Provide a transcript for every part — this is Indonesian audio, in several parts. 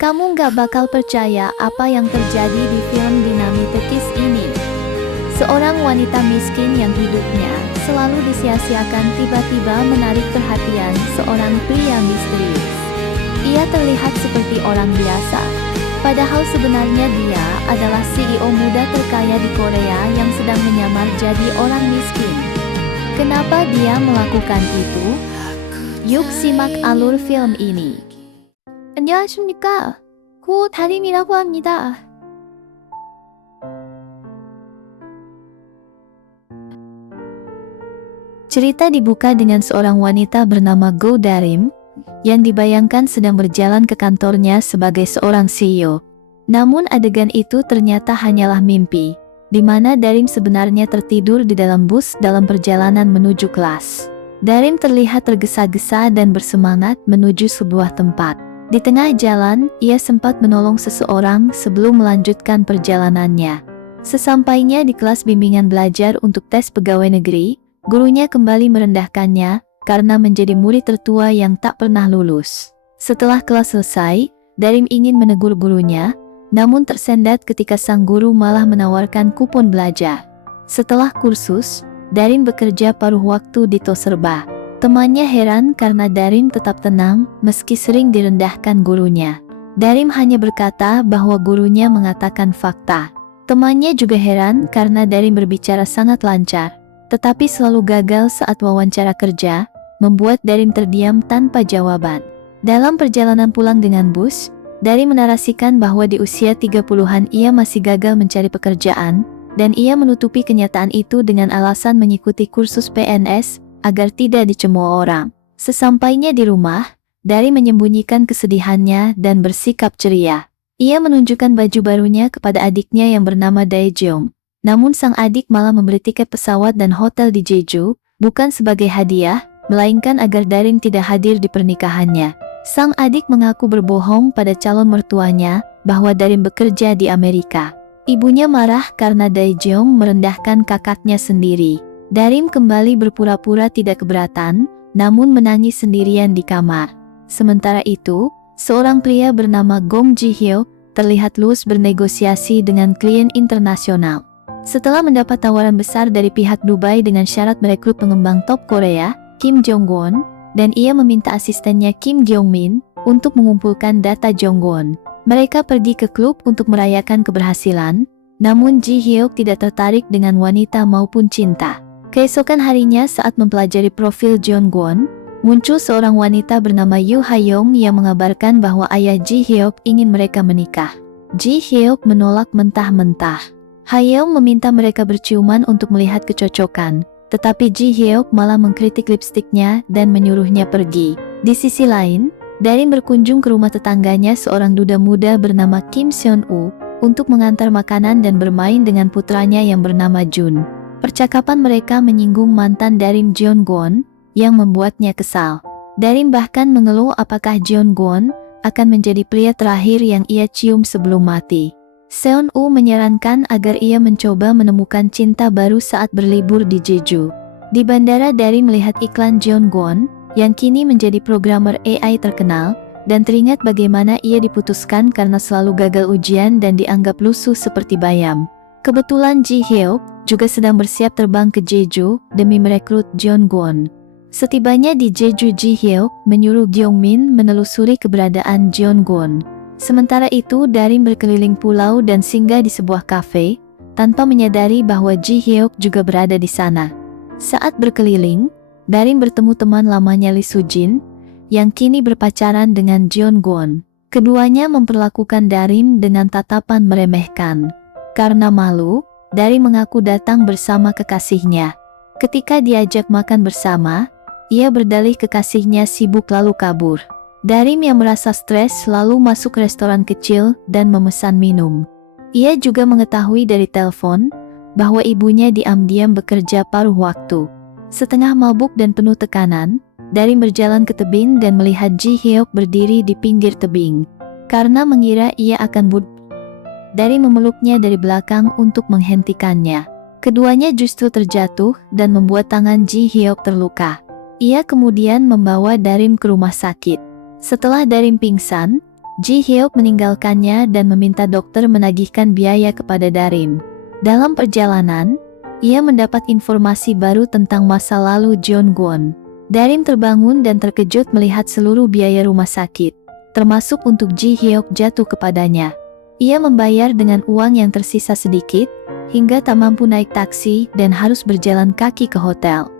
Kamu nggak bakal percaya apa yang terjadi di film Dinamitekis ini. Seorang wanita miskin yang hidupnya selalu disia-siakan tiba-tiba menarik perhatian seorang pria misterius. Ia terlihat seperti orang biasa, padahal sebenarnya dia adalah CEO muda terkaya di Korea yang sedang menyamar jadi orang miskin. Kenapa dia melakukan itu? Yuk simak alur film ini. 안녕하십니까? 고다림이라고 합니다. Cerita dibuka dengan seorang wanita bernama Go Darim yang dibayangkan sedang berjalan ke kantornya sebagai seorang CEO. Namun adegan itu ternyata hanyalah mimpi, di mana Darim sebenarnya tertidur di dalam bus dalam perjalanan menuju kelas. Darim terlihat tergesa-gesa dan bersemangat menuju sebuah tempat. Di tengah jalan, ia sempat menolong seseorang sebelum melanjutkan perjalanannya. Sesampainya di kelas bimbingan belajar untuk tes pegawai negeri, gurunya kembali merendahkannya karena menjadi murid tertua yang tak pernah lulus. Setelah kelas selesai, Darim ingin menegur gurunya, namun tersendat ketika sang guru malah menawarkan kupon belajar. Setelah kursus, Darim bekerja paruh waktu di Toserba. Temannya heran karena Darim tetap tenang meski sering direndahkan gurunya. Darim hanya berkata bahwa gurunya mengatakan fakta. Temannya juga heran karena Darim berbicara sangat lancar, tetapi selalu gagal saat wawancara kerja, membuat Darim terdiam tanpa jawaban. Dalam perjalanan pulang dengan bus, Darim menarasikan bahwa di usia 30-an ia masih gagal mencari pekerjaan, dan ia menutupi kenyataan itu dengan alasan mengikuti kursus PNS, agar tidak dicemooh orang. Sesampainya di rumah, Darim menyembunyikan kesedihannya dan bersikap ceria. Ia menunjukkan baju barunya kepada adiknya yang bernama Daejeong. Namun sang adik malah membeli tiket pesawat dan hotel di Jeju, bukan sebagai hadiah, melainkan agar Darim tidak hadir di pernikahannya. Sang adik mengaku berbohong pada calon mertuanya bahwa Darim bekerja di Amerika. Ibunya marah karena Daejeong merendahkan kakaknya sendiri. Darim kembali berpura-pura tidak keberatan, namun menangis sendirian di kamar. Sementara itu, seorang pria bernama Gong Ji-hyo terlihat luas bernegosiasi dengan klien internasional. Setelah mendapat tawaran besar dari pihak Dubai dengan syarat merekrut pengembang top Korea, Kim Jong-won, dan ia meminta asistennya Kim Jong-min untuk mengumpulkan data Jong-won. Mereka pergi ke klub untuk merayakan keberhasilan, namun Ji-hyuk tidak tertarik dengan wanita maupun cinta. Keesokan harinya saat mempelajari profil Jong-won, muncul seorang wanita bernama Yoo Ha-young yang mengabarkan bahwa ayah Ji-hyuk ingin mereka menikah. Ji-hyuk menolak mentah-mentah. Ha-young meminta mereka berciuman untuk melihat kecocokan, tetapi Ji-hyuk malah mengkritik lipstiknya dan menyuruhnya pergi. Di sisi lain, Darim berkunjung ke rumah tetangganya seorang duda muda bernama Kim Seon-woo untuk mengantar makanan dan bermain dengan putranya yang bernama Jun. Percakapan mereka menyinggung mantan Darim Jeong-won yang membuatnya kesal. Darim bahkan mengeluh apakah Jeong-won akan menjadi pria terakhir yang ia cium sebelum mati. Seon-woo menyarankan agar ia mencoba menemukan cinta baru saat berlibur di Jeju. Di bandara Darim melihat iklan Jeong-won yang kini menjadi programmer AI terkenal dan teringat bagaimana ia diputuskan karena selalu gagal ujian dan dianggap lusuh seperti bayam. Kebetulan Ji-hyuk juga sedang bersiap terbang ke Jeju demi merekrut Jong-won. Setibanya di Jeju, Ji-hyuk menyuruh Gyeong-min menelusuri keberadaan Jong-won. Sementara itu Darim berkeliling pulau dan singgah di sebuah kafe, tanpa menyadari bahwa Ji-hyuk juga berada di sana. Saat berkeliling, Darim bertemu teman lamanya Lee Soo-jin, yang kini berpacaran dengan Jong-won. Keduanya memperlakukan Darim dengan tatapan meremehkan. Karena malu, Darim mengaku datang bersama kekasihnya. Ketika diajak makan bersama, ia berdalih kekasihnya sibuk lalu kabur. Darim yang merasa stres lalu masuk ke restoran kecil dan memesan minum. Ia juga mengetahui dari telepon bahwa ibunya diam-diam bekerja paruh waktu. Setengah mabuk dan penuh tekanan, Darim berjalan ke tebing dan melihat Ji-hyuk berdiri di pinggir tebing. Karena mengira ia akan Darim memeluknya dari belakang untuk menghentikannya. Keduanya justru terjatuh dan membuat tangan Ji-hyuk terluka. Ia kemudian membawa Darim ke rumah sakit. Setelah Darim pingsan, Ji Hyuk meninggalkannya dan meminta dokter menagihkan biaya kepada Darim. Dalam perjalanan, ia mendapat informasi baru tentang masa lalu Jeon Gwon. Darim terbangun dan terkejut melihat seluruh biaya rumah sakit, termasuk untuk Ji Hyuk jatuh kepadanya. Ia membayar dengan uang yang tersisa sedikit, hingga tak mampu naik taksi dan harus berjalan kaki ke hotel.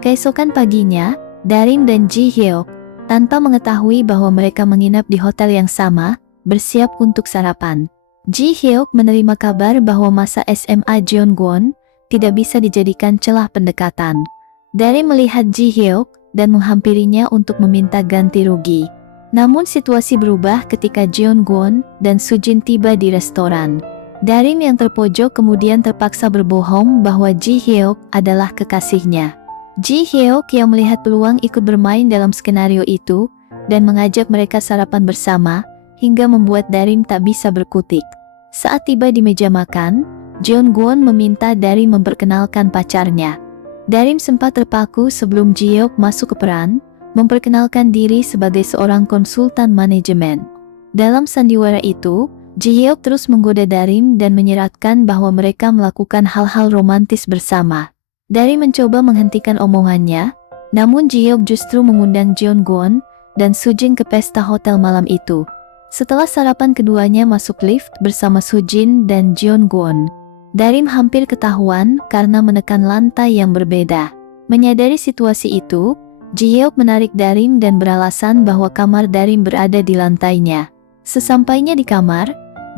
Keesokan paginya, Darim dan Ji Hyuk, tanpa mengetahui bahwa mereka menginap di hotel yang sama, bersiap untuk sarapan. Ji Hyuk menerima kabar bahwa masa SMA Jeon Gwon tidak bisa dijadikan celah pendekatan. Darim melihat Ji Hyuk dan menghampirinya untuk meminta ganti rugi. Namun situasi berubah ketika Jeon Gwon dan Sujin tiba di restoran. Darim yang terpojok kemudian terpaksa berbohong bahwa Ji Hyuk adalah kekasihnya. Ji Hyuk yang melihat peluang ikut bermain dalam skenario itu dan mengajak mereka sarapan bersama hingga membuat Darim tak bisa berkutik. Saat tiba di meja makan, Jeon Gwon meminta Darim memperkenalkan pacarnya. Darim sempat terpaku sebelum Ji Hyuk masuk ke peran, memperkenalkan diri sebagai seorang konsultan manajemen. Dalam sandiwara itu, Ji Hyuk terus menggoda Darim dan menyeratkan bahwa mereka melakukan hal-hal romantis bersama. Darim mencoba menghentikan omongannya, namun Ji Hyuk justru mengundang Jeon Gwon dan Sujin ke pesta hotel malam itu. Setelah sarapan keduanya masuk lift bersama Sujin dan Jeon Gwon. Darim hampir ketahuan karena menekan lantai yang berbeda. Menyadari situasi itu, Ji Hyuk menarik Darim dan beralasan bahwa kamar Darim berada di lantainya. Sesampainya di kamar,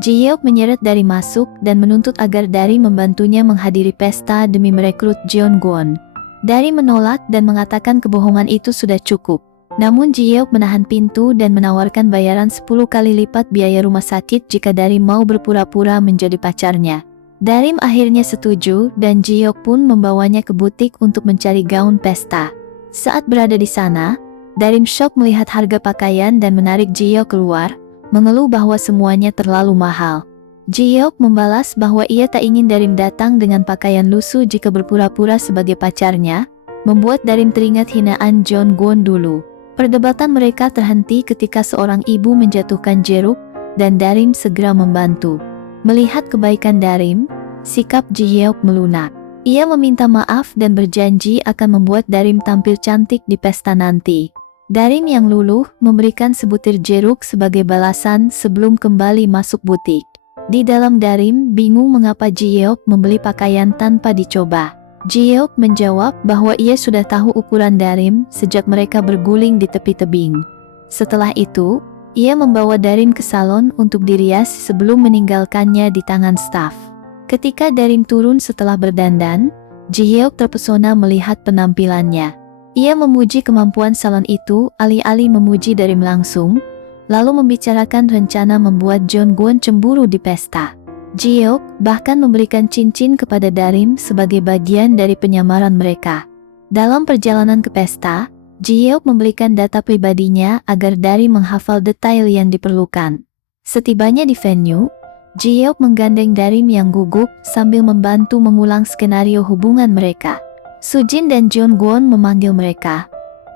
Ji Hyuk menyeret Darim masuk dan menuntut agar Darim membantunya menghadiri pesta demi merekrut Jeon Gwon. Darim menolak dan mengatakan kebohongan itu sudah cukup. Namun Ji Hyuk menahan pintu dan menawarkan bayaran 10 kali lipat biaya rumah sakit jika Darim mau berpura-pura menjadi pacarnya. Darim akhirnya setuju dan Ji Hyuk pun membawanya ke butik untuk mencari gaun pesta. Saat berada di sana, Darim shock melihat harga pakaian dan menarik Ji Hyuk keluar, mengeluh bahwa semuanya terlalu mahal. Ji Hyuk membalas bahwa ia tak ingin Darim datang dengan pakaian lusuh jika berpura-pura sebagai pacarnya, membuat Darim teringat hinaan Jeon Gwon dulu. Perdebatan mereka terhenti ketika seorang ibu menjatuhkan jeruk, dan Darim segera membantu. Melihat kebaikan Darim, sikap Ji Hyuk melunak. Ia meminta maaf dan berjanji akan membuat Darim tampil cantik di pesta nanti. Darim yang luluh memberikan sebutir jeruk sebagai balasan sebelum kembali masuk butik. Di dalam Darim bingung mengapa Ji Hyuk membeli pakaian tanpa dicoba. Ji Hyuk menjawab bahwa ia sudah tahu ukuran Darim sejak mereka berguling di tepi tebing. Setelah itu, ia membawa Darim ke salon untuk dirias sebelum meninggalkannya di tangan staf. Ketika Darim turun setelah berdandan, Ji Hyuk terpesona melihat penampilannya. Ia memuji kemampuan salon itu alih-alih memuji Darim langsung, lalu membicarakan rencana membuat Jeon Gwon cemburu di pesta. Ji Hyuk bahkan memberikan cincin kepada Darim sebagai bagian dari penyamaran mereka. Dalam perjalanan ke pesta, Ji Hyuk memberikan data pribadinya agar Darim menghafal detail yang diperlukan. Setibanya di venue, Ji Hyuk menggandeng Darim yang gugup sambil membantu mengulang skenario hubungan mereka. Sujin dan Jeon Gwon memanggil mereka.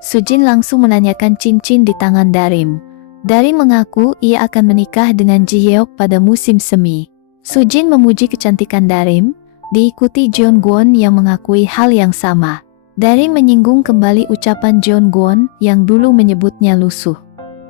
Sujin langsung menanyakan cincin di tangan Darim. Darim mengaku ia akan menikah dengan Ji Hyuk pada musim semi. Sujin memuji kecantikan Darim, diikuti Jeon Gwon yang mengakui hal yang sama. Darim menyinggung kembali ucapan Jeon Gwon yang dulu menyebutnya lusuh.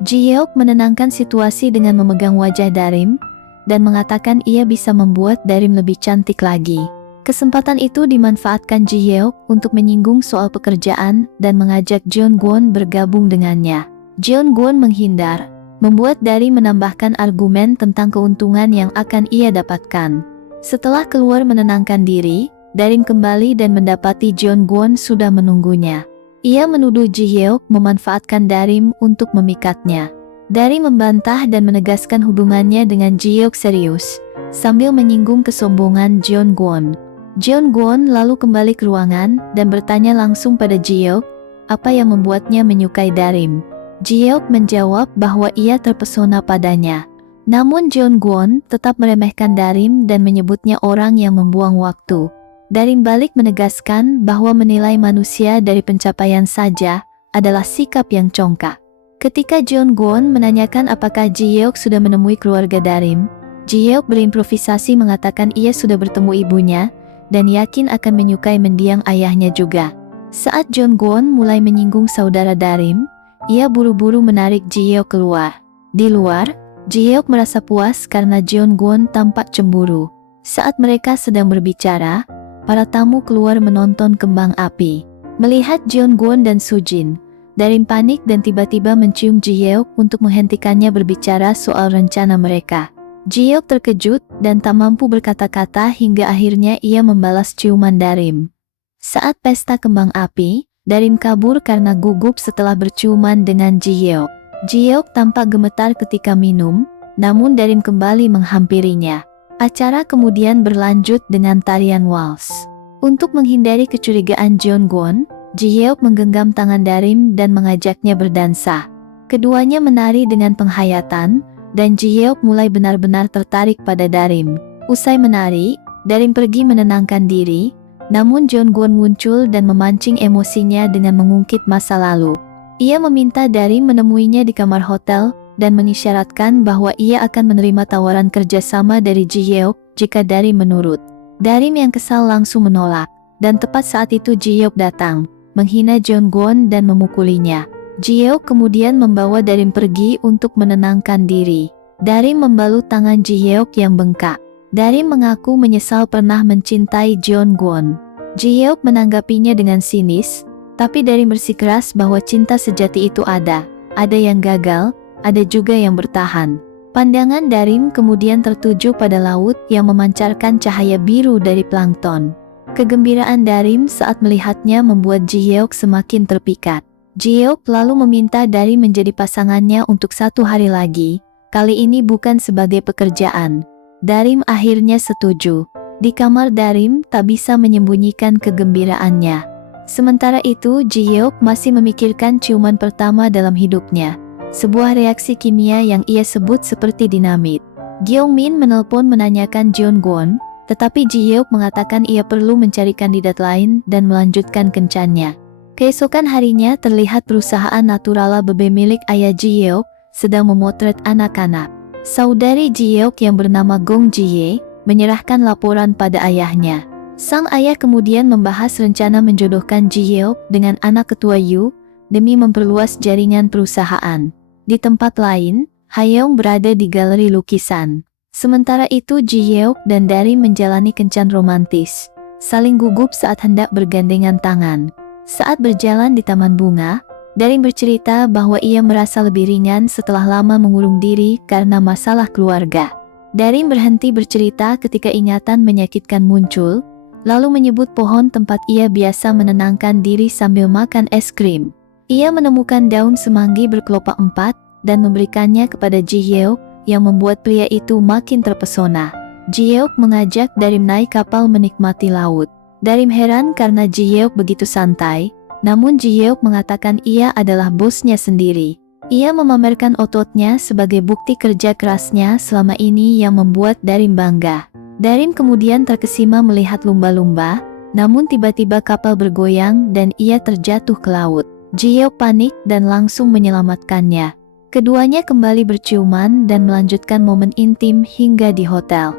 Ji Hyuk menenangkan situasi dengan memegang wajah Darim dan mengatakan ia bisa membuat Darim lebih cantik lagi. Kesempatan itu dimanfaatkan Ji Hyuk untuk menyinggung soal pekerjaan dan mengajak Jeon Gwon bergabung dengannya. Jeon Gwon menghindar, membuat Darim menambahkan argumen tentang keuntungan yang akan ia dapatkan. Setelah keluar menenangkan diri, Darim kembali dan mendapati Jeon Gwon sudah menunggunya. Ia menuduh Ji Hyuk memanfaatkan Darim untuk memikatnya. Darim membantah dan menegaskan hubungannya dengan Ji Hyuk serius, sambil menyinggung kesombongan Jeon Gwon. Jeon Gwon lalu kembali ke ruangan dan bertanya langsung pada Ji Hyuk, apa yang membuatnya menyukai Darim. Ji Hyuk menjawab bahwa ia terpesona padanya. Namun Jeon Gwon tetap meremehkan Darim dan menyebutnya orang yang membuang waktu. Darim balik menegaskan bahwa menilai manusia dari pencapaian saja adalah sikap yang congkak. Ketika Jeongwon menanyakan apakah Ji-yeok sudah menemui keluarga Darim, Ji-yeok berimprovisasi mengatakan ia sudah bertemu ibunya dan yakin akan menyukai mendiang ayahnya juga. Saat Jeongwon mulai menyinggung saudara Darim, ia buru-buru menarik Ji-yeok keluar. Di luar, Ji-yeok merasa puas karena Jeongwon tampak cemburu. Saat mereka sedang berbicara, para tamu keluar menonton kembang api. Melihat Jeongwon dan Sujin, Darim panik dan tiba-tiba mencium Ji-yeok untuk menghentikannya berbicara soal rencana mereka. Ji-yeok terkejut dan tak mampu berkata-kata hingga akhirnya ia membalas ciuman Darim. Saat pesta kembang api, Darim kabur karena gugup setelah berciuman dengan Ji-yeok. Ji-yeok tampak gemetar ketika minum, namun Darim kembali menghampirinya. Acara kemudian berlanjut dengan tarian waltz. Untuk menghindari kecurigaan Jeongwon, Ji-yeok menggenggam tangan Darim dan mengajaknya berdansa. Keduanya menari dengan penghayatan, dan Ji-yeok mulai benar-benar tertarik pada Darim. Usai menari, Darim pergi menenangkan diri, namun Jeongwon muncul dan memancing emosinya dengan mengungkit masa lalu. Ia meminta Darim menemuinya di kamar hotel, dan mengisyaratkan bahwa ia akan menerima tawaran kerjasama dari Ji-yeok jika Darim menurut. Darim yang kesal langsung menolak, dan tepat saat itu Ji-yeok datang, menghina Jeongwon dan memukulinya. Ji-yeok kemudian membawa Darim pergi untuk menenangkan diri. Darim membalut tangan Ji-yeok yang bengkak. Darim mengaku menyesal pernah mencintai Jeongwon. Ji-yeok menanggapinya dengan sinis, tapi Darim bersikeras bahwa cinta sejati itu ada yang gagal, ada juga yang bertahan. Pandangan Darim kemudian tertuju pada laut yang memancarkan cahaya biru dari plankton. Kegembiraan Darim saat melihatnya membuat Ji-yeok semakin terpikat. Ji-yeok lalu meminta Darim menjadi pasangannya untuk 1 hari lagi, kali ini bukan sebagai pekerjaan. Darim akhirnya setuju. Di kamar Darim tak bisa menyembunyikan kegembiraannya. Sementara itu Ji-yeok masih memikirkan ciuman pertama dalam hidupnya. Sebuah reaksi kimia yang ia sebut seperti dinamit. Gyeongmin menelpon menanyakan Jeongwon, tetapi Ji-yeok mengatakan ia perlu mencari kandidat lain dan melanjutkan kencannya. Keesokan harinya terlihat perusahaan Naturala Bebe milik ayah Ji-yeok sedang memotret anak-anak. Saudari Ji-yeok yang bernama Gong Ji-ye menyerahkan laporan pada ayahnya. Sang ayah kemudian membahas rencana menjodohkan Ji-yeok dengan anak ketua Yu demi memperluas jaringan perusahaan. Di tempat lain, Haeyoung berada di galeri lukisan. Sementara itu Ji-yeok dan Darim menjalani kencan romantis, saling gugup saat hendak bergandengan tangan. Saat berjalan di taman bunga, Darim bercerita bahwa ia merasa lebih ringan setelah lama mengurung diri karena masalah keluarga. Darim berhenti bercerita ketika ingatan menyakitkan muncul, lalu menyebut pohon tempat ia biasa menenangkan diri sambil makan es krim. Ia menemukan daun semanggi berkelopak 4 dan memberikannya kepada Ji-yeok yang membuat pria itu makin terpesona. Ji-yeok mengajak Darim naik kapal menikmati laut. Darim heran karena Ji-yeok begitu santai, namun Ji-yeok mengatakan ia adalah bosnya sendiri. Ia memamerkan ototnya sebagai bukti kerja kerasnya selama ini yang membuat Darim bangga. Darim kemudian terkesima melihat lumba-lumba, namun tiba-tiba kapal bergoyang dan ia terjatuh ke laut. Ji-yeok panik dan langsung menyelamatkannya. Keduanya kembali berciuman dan melanjutkan momen intim hingga di hotel.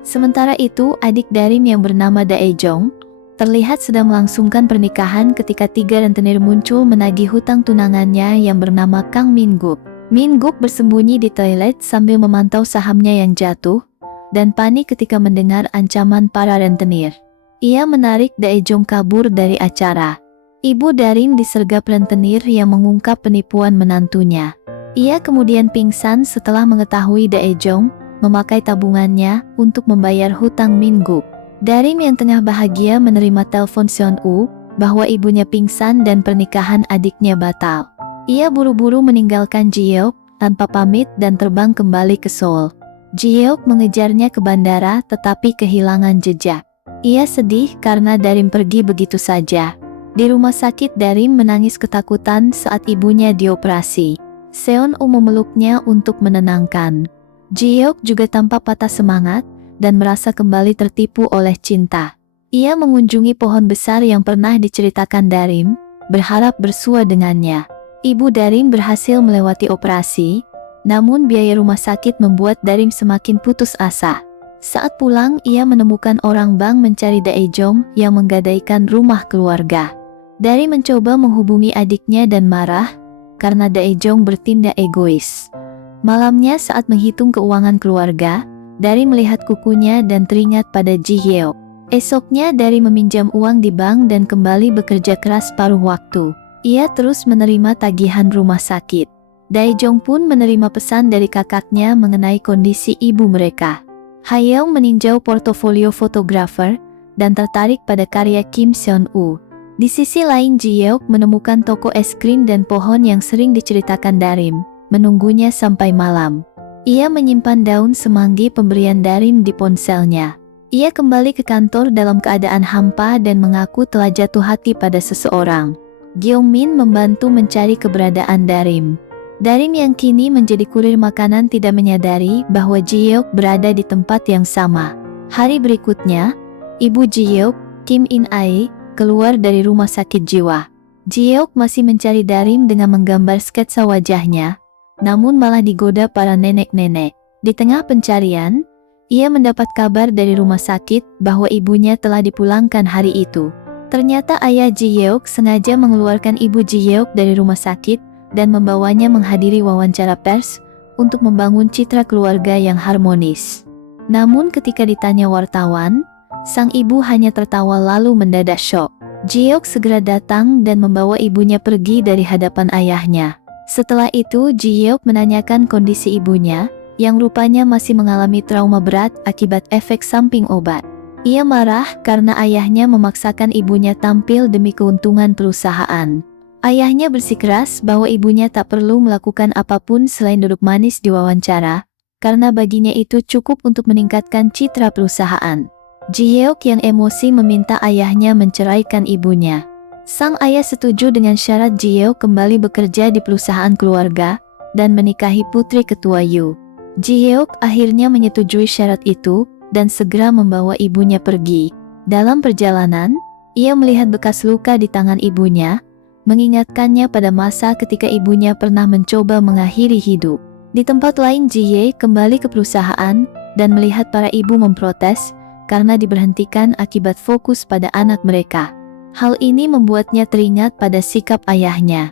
Sementara itu, adik Darim yang bernama Daejong terlihat sedang melangsungkan pernikahan ketika 3 rentenir muncul menagih hutang tunangannya yang bernama Kang Min-gup. Min-gup bersembunyi di toilet sambil memantau sahamnya yang jatuh, dan panik ketika mendengar ancaman para rentenir. Ia menarik Daejong kabur dari acara. Ibu Darim disergap rentenir yang mengungkap penipuan menantunya. Ia kemudian pingsan setelah mengetahui Daejong memakai tabungannya untuk membayar hutang Min-gup. Darim yang tengah bahagia menerima telepon Seon-woo bahwa ibunya pingsan dan pernikahan adiknya batal. Ia buru-buru meninggalkan Ji-yeok tanpa pamit dan terbang kembali ke Seoul. Ji-yeok mengejarnya ke bandara tetapi kehilangan jejak. Ia sedih karena Darim pergi begitu saja. Di rumah sakit Darim menangis ketakutan saat ibunya dioperasi. Seon-woo memeluknya untuk menenangkan. Ji-yeok juga tampak patah semangat dan merasa kembali tertipu oleh cinta. Ia mengunjungi pohon besar yang pernah diceritakan Darim, berharap bersua dengannya. Ibu Darim berhasil melewati operasi, namun biaya rumah sakit membuat Darim semakin putus asa. Saat pulang, ia menemukan orang bank mencari Daejong yang menggadaikan rumah keluarga. Darim mencoba menghubungi adiknya dan marah karena Daejong bertindak egois. Malamnya saat menghitung keuangan keluarga, Darim melihat kukunya dan teringat pada Ji Hyeo. Esoknya Darim meminjam uang di bank dan kembali bekerja keras paruh waktu. Ia terus menerima tagihan rumah sakit. Daejong pun menerima pesan dari kakaknya mengenai kondisi ibu mereka. Hayeong meninjau portofolio fotografer dan tertarik pada karya Kim Seon-woo. Di sisi lain Ji Yeok menemukan toko es krim dan pohon yang sering diceritakan Darim, menunggunya sampai malam. Ia menyimpan daun semanggi pemberian Darim di ponselnya. Ia kembali ke kantor dalam keadaan hampa dan mengaku telah jatuh hati pada seseorang. Gyeongmin membantu mencari keberadaan Darim. Darim yang kini menjadi kurir makanan tidak menyadari bahwa Ji Yeok berada di tempat yang sama. Hari berikutnya, ibu Ji Yeok, Kim In Ae, keluar dari rumah sakit jiwa. Ji Yeok masih mencari Darim dengan menggambar sketsa wajahnya, namun malah digoda para nenek-nenek. Di tengah pencarian, ia mendapat kabar dari rumah sakit bahwa ibunya telah dipulangkan hari itu. Ternyata ayah Ji Yeok sengaja mengeluarkan ibu Ji Yeok dari rumah sakit dan membawanya menghadiri wawancara pers untuk membangun citra keluarga yang harmonis. Namun ketika ditanya wartawan, sang ibu hanya tertawa lalu mendadak syok. Ji Yeok segera datang dan membawa ibunya pergi dari hadapan ayahnya. Setelah itu Ji Yeok menanyakan kondisi ibunya, yang rupanya masih mengalami trauma berat akibat efek samping obat. Ia marah karena ayahnya memaksakan ibunya tampil demi keuntungan perusahaan. Ayahnya bersikeras bahwa ibunya tak perlu melakukan apapun selain duduk manis di wawancara, karena baginya itu cukup untuk meningkatkan citra perusahaan. Ji Yeok yang emosi meminta ayahnya menceraikan ibunya. Sang ayah setuju dengan syarat Ji Yeok kembali bekerja di perusahaan keluarga dan menikahi putri ketua Yu. Ji Yeok akhirnya menyetujui syarat itu dan segera membawa ibunya pergi. Dalam perjalanan, ia melihat bekas luka di tangan ibunya, mengingatkannya pada masa ketika ibunya pernah mencoba mengakhiri hidup. Di tempat lain Ji Ye kembali ke perusahaan dan melihat para ibu memprotes karena diberhentikan akibat fokus pada anak mereka. Hal ini membuatnya teringat pada sikap ayahnya.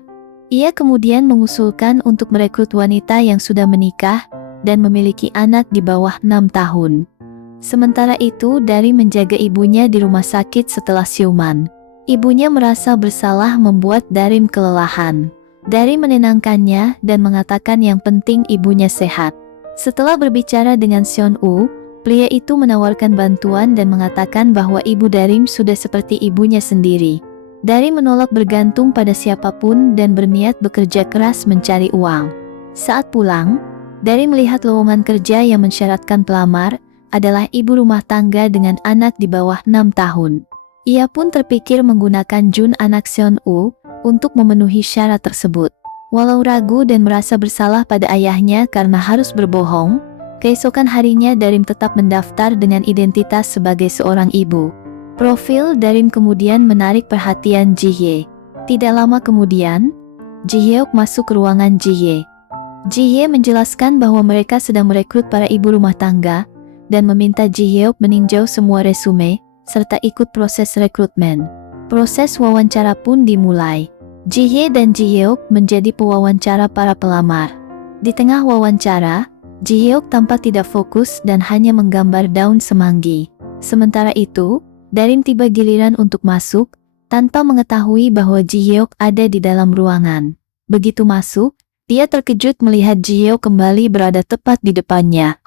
Ia kemudian mengusulkan untuk merekrut wanita yang sudah menikah dan memiliki anak di bawah 6 tahun. Sementara itu, Dari menjaga ibunya di rumah sakit setelah siuman. Ibunya merasa bersalah membuat Darim kelelahan. Dari menenangkannya dan mengatakan yang penting ibunya sehat. Setelah berbicara dengan Seon-woo, pria itu menawarkan bantuan dan mengatakan bahwa ibu Darim sudah seperti ibunya sendiri. Dari menolak bergantung pada siapapun dan berniat bekerja keras mencari uang. Saat pulang, Dari melihat lowongan kerja yang mensyaratkan pelamar adalah ibu rumah tangga dengan anak di bawah 6 tahun. Ia pun terpikir menggunakan Jun anak Seon-woo untuk memenuhi syarat tersebut. Walau ragu dan merasa bersalah pada ayahnya karena harus berbohong, keesokan harinya Darim tetap mendaftar dengan identitas sebagai seorang ibu. Profil Darim kemudian menarik perhatian Ji Hye. Tidak lama kemudian, Ji Hyeok masuk ke ruangan Ji Hye. Ji Hye menjelaskan bahwa mereka sedang merekrut para ibu rumah tangga dan meminta Ji Hyeok meninjau semua resume serta ikut proses rekrutmen. Proses wawancara pun dimulai. Ji Hye dan Ji Hyeok menjadi pewawancara para pelamar. Di tengah wawancara, Ji Hyeok tampak tidak fokus dan hanya menggambar daun semanggi. Sementara itu, Darim tiba giliran untuk masuk, tanpa mengetahui bahwa Ji Hyeok ada di dalam ruangan. Begitu masuk, dia terkejut melihat Ji Hyeok kembali berada tepat di depannya.